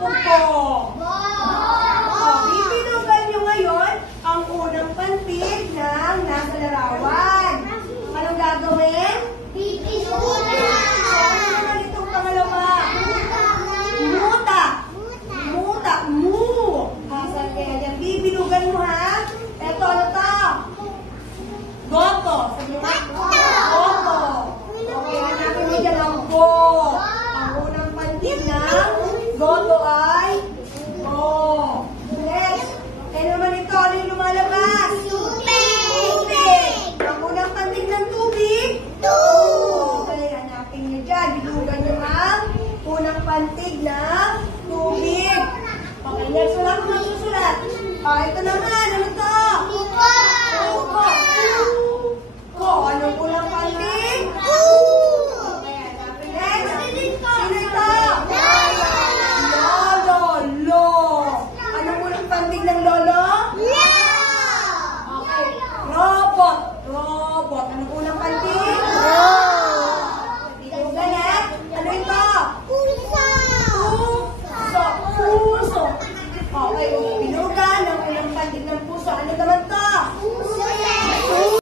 Upo. Bibilugan nyo ngayon ang unang pantig ng nasa larawan. Anong gagawin? Ano naman itong pangalawa? Muta. Muta. Mu. Kasal kaya yan. Bibilugan mo ha. Eto, ano to? Goto. Sabi mo? Goto. Okay, hanapin mo dyan ang go. Ang unang pantig ng goto ay go. Next. Ano naman ito? Ano yung lumalabas? Tubig. Ang unang pantig ng tubig? Okay, hanapin nyo dyan. Bilugan nyo ang unang pantig ng tubig. Okay, next. Wala akong masusulat. Ito naman. Ano to? Upo. Ko. Anong unang pantig? Okay, hanapin. Next. Sino ito? Lolo. Anong unang pantig ng lolo? Okay. Robot. Anong unang